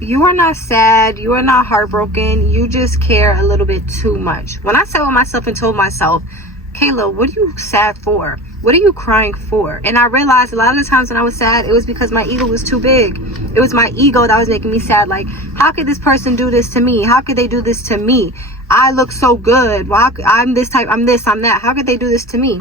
You are not sad. You are not heartbroken. You just care a little bit too much. When I sat with myself and told myself, Kayla, what are you sad for? What are you crying for? And I realized a lot of the times when I was sad, it was because my ego was too big. It was my ego that was making me sad. Like, how could this person do this to me? How could they do this to me? I look so good. Well, I'm this type, I'm this, I'm that. How could they do this to me?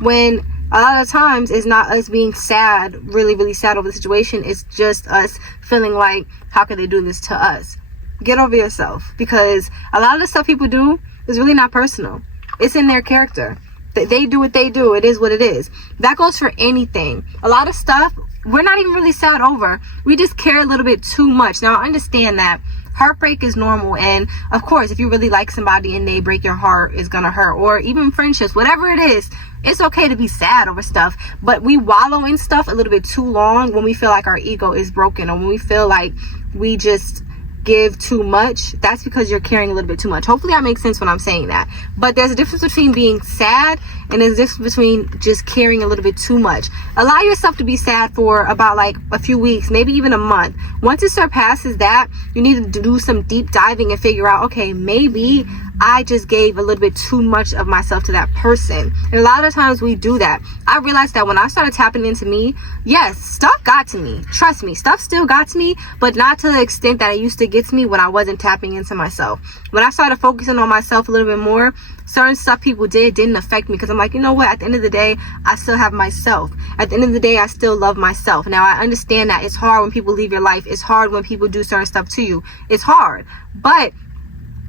When a lot of times it's not us being sad, really, really sad over the situation. It's just us feeling like, how could they do this to us? Get over yourself, because a lot of the stuff people do is really not personal. It's in their character. They do what they do. It is what it is. That goes for anything. A lot of stuff we're not even really sad over. We just care a little bit too much. Now, I understand that heartbreak is normal, and of course, if you really like somebody and they break your heart, it's gonna hurt. Or even friendships, whatever it is, it's okay to be sad over stuff, but we wallow in stuff a little bit too long when we feel like our ego is broken, or when we feel like we just give too much. That's because you're caring a little bit too much. Hopefully I make sense when I'm saying that. But there's a difference between being sad and there's a difference between just caring a little bit too much. Allow yourself to be sad for about like a few weeks, maybe even a month. Once it surpasses that, you need to do some deep diving and figure out, okay, maybe I just gave a little bit too much of myself to that person. And a lot of times we do that. I realized that when I started tapping into me, yes, stuff got to me. Trust me, stuff still got to me, but not to the extent that it used to get to me when I wasn't tapping into myself. When I started focusing on myself a little bit more, certain stuff people didn't affect me, because I'm like, you know what, at the end of the day, I still have myself. At the end of the day, I still love myself. Now, I understand that it's hard when people leave your life. It's hard when people do certain stuff to you. It's hard. But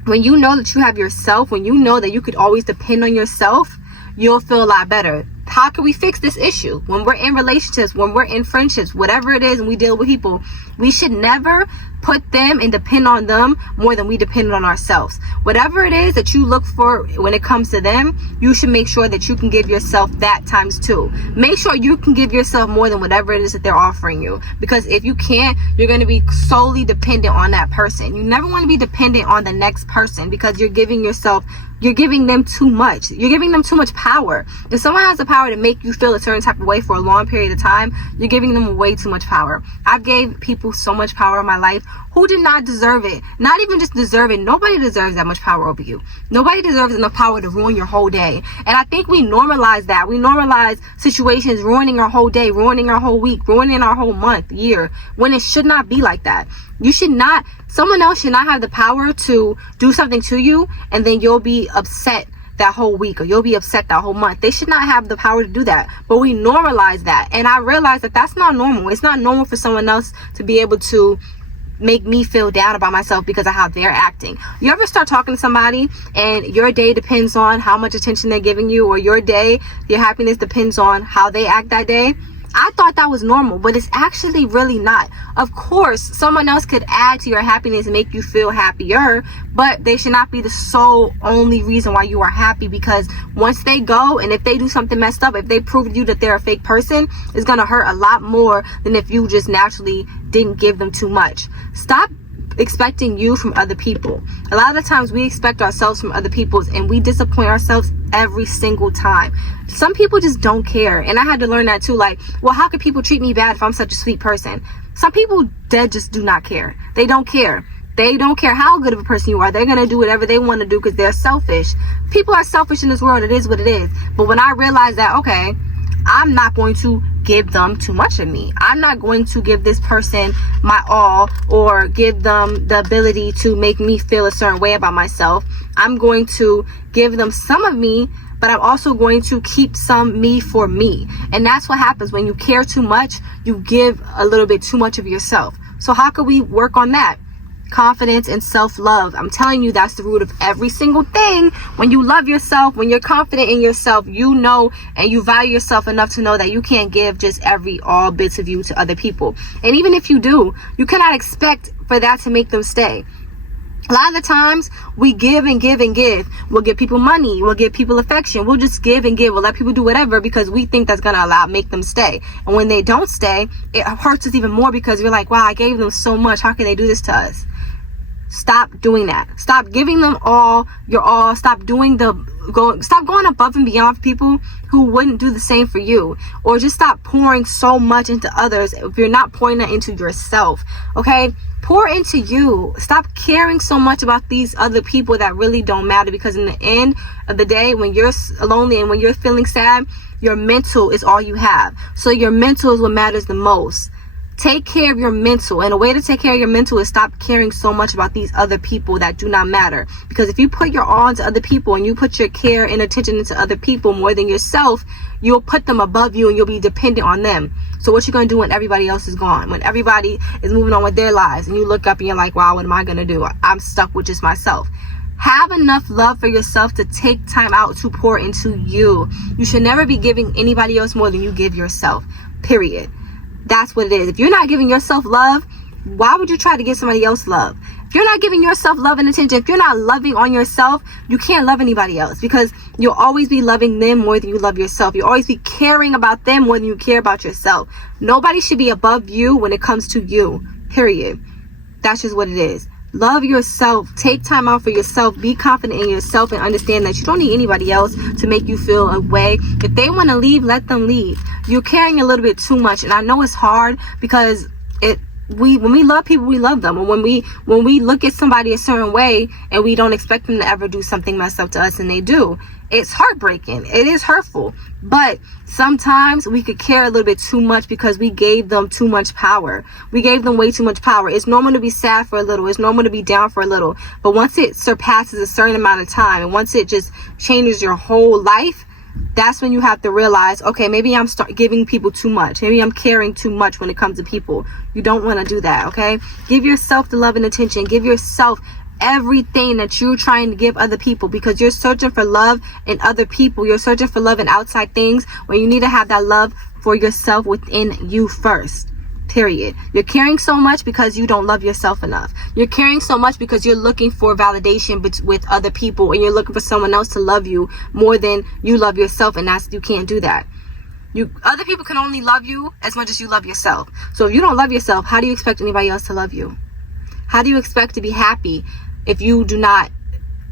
when you know that you have yourself, when you know that you could always depend on yourself, you'll feel a lot better. How can we fix this issue? When we're in relationships, when we're in friendships, whatever it is, and we deal with people, we should never put them and depend on them more than we depend on ourselves. Whatever it is that you look for when it comes to them, you should make sure that you can give yourself that times two. Make sure you can give yourself more than whatever it is that they're offering you. Because if you can't, you're going to be solely dependent on that person. You never want to be dependent on the next person, because you're giving them too much. You're giving them too much power. If someone has the power to make you feel a certain type of way for a long period of time, you're giving them way too much power. I've gave people so much power in my life who did not deserve it. Not even just deserve it. Nobody deserves that much power over you. Nobody deserves enough power to ruin your whole day. And I think we normalize that. We normalize situations ruining our whole day, ruining our whole week, ruining our whole month, year, when it should not be like that. Someone else should not have the power to do something to you and then you'll be upset that whole week, or you'll be upset that whole month. They should not have the power to do that. But we normalize that. And I realize that that's not normal. It's not normal for someone else to be able to make me feel down about myself because of how they're acting. You ever start talking to somebody and your day depends on how much attention they're giving you, or your happiness depends on how they act that day? I thought that was normal, but it's actually really not. Of course, someone else could add to your happiness and make you feel happier, but they should not be the sole only reason why you are happy, because once they go and if they do something messed up, if they prove to you that they're a fake person, it's going to hurt a lot more than if you just naturally didn't give them too much. Stop expecting you from other people. A lot of the times we expect ourselves from other people and we disappoint ourselves every single time. Some people just don't care, and I had to learn that too. Like, well, how could people treat me bad if I'm such a sweet person? Some people dead just do not care. They don't care. They don't care how good of a person you are. They're going to do whatever they want to do because they're selfish. People are selfish in this world. It is what it is. But when I realized that, okay, I'm not going to give them too much of me. I'm not going to give this person my all or give them the ability to make me feel a certain way about myself. I'm going to give them some of me, but I'm also going to keep some me for me. And that's what happens when you care too much. You give a little bit too much of yourself. So how can we work on that? Confidence and self-love. I'm telling you, that's the root of every single thing. When you love yourself, when you're confident in yourself, you know and you value yourself enough to know that you can't give just all bits of you to other people. And even if you do, you cannot expect for that to make them stay. A lot of the times we give and give and give. We'll give people money. We'll give people affection. We'll just give and give. We'll let people do whatever because we think that's going to make them stay. And when they don't stay, it hurts us even more because you're like, wow, I gave them so much. How can they do this to us? Stop doing that. Stop giving them all your all. Stop doing the stop going above and beyond for people who wouldn't do the same for you. Or just stop pouring so much into others if you're not pouring that into yourself. Okay, pour into you. Stop caring so much about these other people that really don't matter, because in the end of the day, when you're lonely and when you're feeling sad, your mental is all you have. So your mental is what matters the most. Take care of your mental, and a way to take care of your mental is stop caring so much about these other people that do not matter. Because if you put your all into other people and you put your care and attention into other people more than yourself, you'll put them above you and you'll be dependent on them. So what you gonna do when everybody else is gone, when everybody is moving on with their lives, and you look up and you're like, wow, what am I gonna do? I'm stuck with just myself. Have enough love for yourself to take time out to pour into you. You should never be giving anybody else more than you give yourself, period. That's what it is. If you're not giving yourself love, why would you try to give somebody else love? If you're not giving yourself love and attention, if you're not loving on yourself, you can't love anybody else, because you'll always be loving them more than you love yourself. You'll always be caring about them more than you care about yourself. Nobody should be above you when it comes to you, period. That's just what it is. Love yourself. Take time out for yourself. Be confident in yourself and understand that you don't need anybody else to make you feel a way. If they want to leave, let them leave. You're caring a little bit too much, and I know it's hard, because when we love people, we love them. And when we look at somebody a certain way and we don't expect them to ever do something messed up to us and they do, it's heartbreaking. It is hurtful. But sometimes we could care a little bit too much because we gave them too much power. We gave them way too much power. It's normal to be sad for a little. It's normal to be down for a little. But once it surpasses a certain amount of time, and once it just changes your whole life, that's when you have to realize, okay, maybe I'm giving people too much. Maybe I'm caring too much when it comes to people. You don't want to do that, okay? Give yourself the love and attention. Give yourself everything that you're trying to give other people, because you're searching for love in other people. You're searching for love in outside things, when you need to have that love for yourself within you first. Period. You're caring so much because you don't love yourself enough. You're caring so much because you're looking for validation with other people, and you're looking for someone else to love you more than you love yourself, and you can't do that. Other people can only love you as much as you love yourself. So if you don't love yourself, how do you expect anybody else to love you? How do you expect to be happy if you do not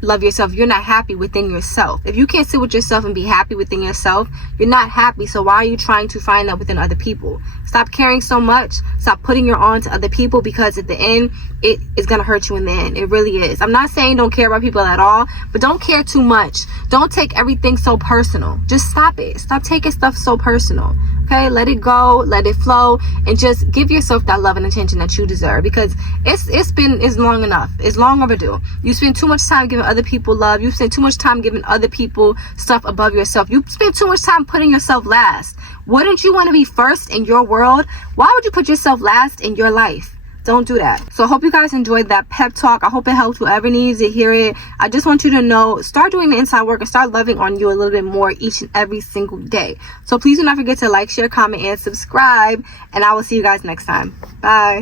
love yourself? You're not happy within yourself. If you can't sit with yourself and be happy within yourself, you're not happy. So why are you trying to find that within other people? Stop caring so much. Stop putting your on to other people, because at the end, it is going to hurt you in the end. It really is. I'm not saying don't care about people at all, but don't care too much. Don't take everything so personal. Just stop it. Stop taking stuff so personal. Okay, let it go, let it flow, and just give yourself that love and attention that you deserve, because it's long enough. It's long overdue. You spend too much time giving other people love. You spend too much time giving other people stuff above yourself. You spend too much time putting yourself last. Wouldn't you want to be first in your world? Why would you put yourself last in your life? Don't do that. So I hope you guys enjoyed that pep talk. I hope it helped whoever needs to hear it. I just want you to know, start doing the inside work and start loving on you a little bit more each and every single day. So please do not forget to like, share, comment, and subscribe. And I will see you guys next time. Bye.